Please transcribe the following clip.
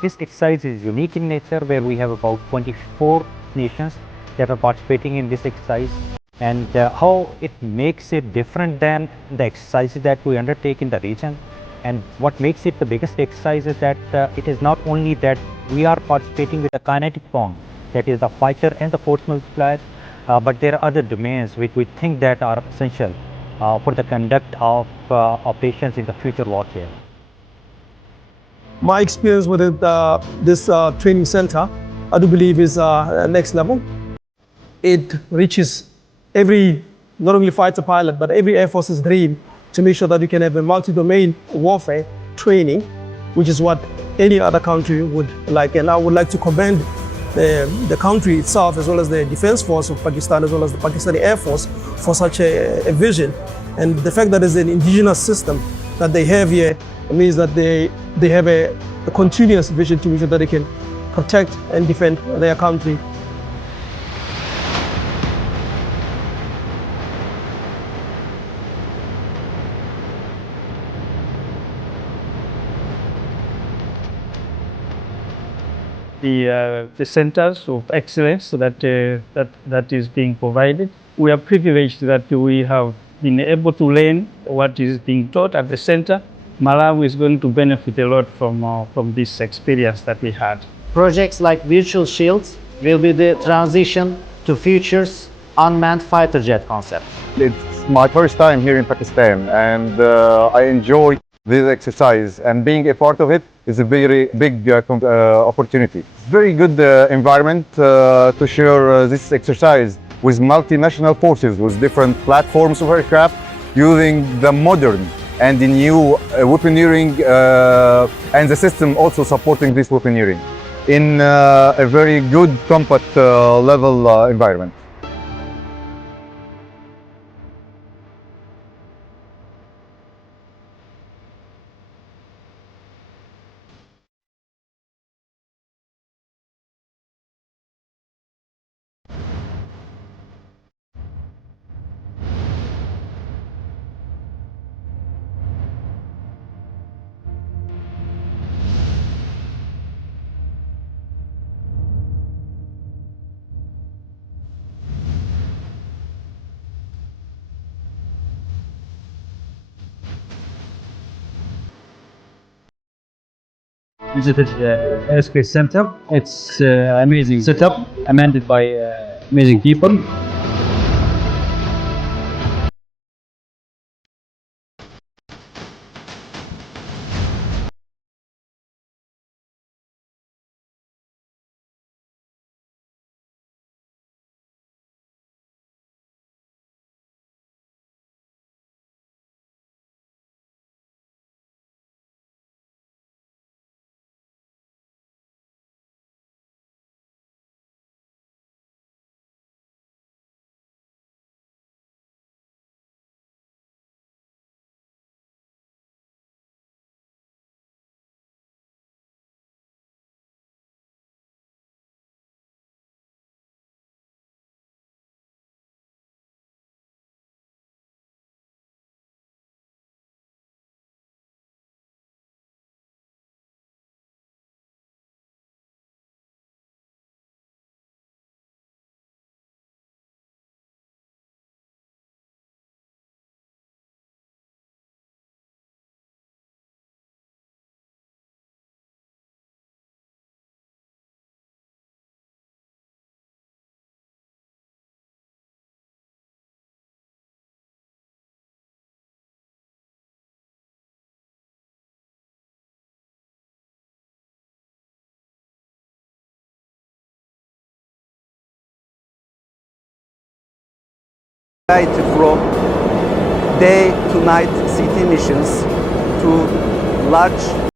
This exercise is unique in nature, where we have about 24 nations that are participating in this exercise, and how it makes it different than the exercises that we undertake in the region. And what makes it the biggest exercise is that it is not only that we are participating with a kinetic form, that is the fighter and the force multiplier, but there are other domains which we think that are essential for the conduct of operations in the future warfare. My experience with this training center, I do believe, is next level. It reaches every, not only fighter pilot, but every Air Force's dream to make sure that you can have a multi-domain warfare training, which is what any other country would like. And I would like to commend the country itself, as well as the Defense Force of Pakistan, as well as the Pakistani Air Force, for such a vision. And the fact that it's an indigenous system that they have here, it means that they have a continuous vision to make sure that they can protect and defend their country. The centers of excellence that is being provided. We are privileged that we have been able to learn what is being taught at the center. Malawi is going to benefit a lot from this experience that we had. Projects like Virtual Shields will be the transition to future's unmanned fighter jet concept. It's my first time here in Pakistan, and I enjoy this exercise, and being a part of it is a very big opportunity. Very good environment to share this exercise with multinational forces, with different platforms of aircraft, using the modern and the new weaponry, and the system also supporting this weaponry in a very good combat level environment. Visited airspace center. It's amazing setup, amended by amazing people. From day to night CT missions to large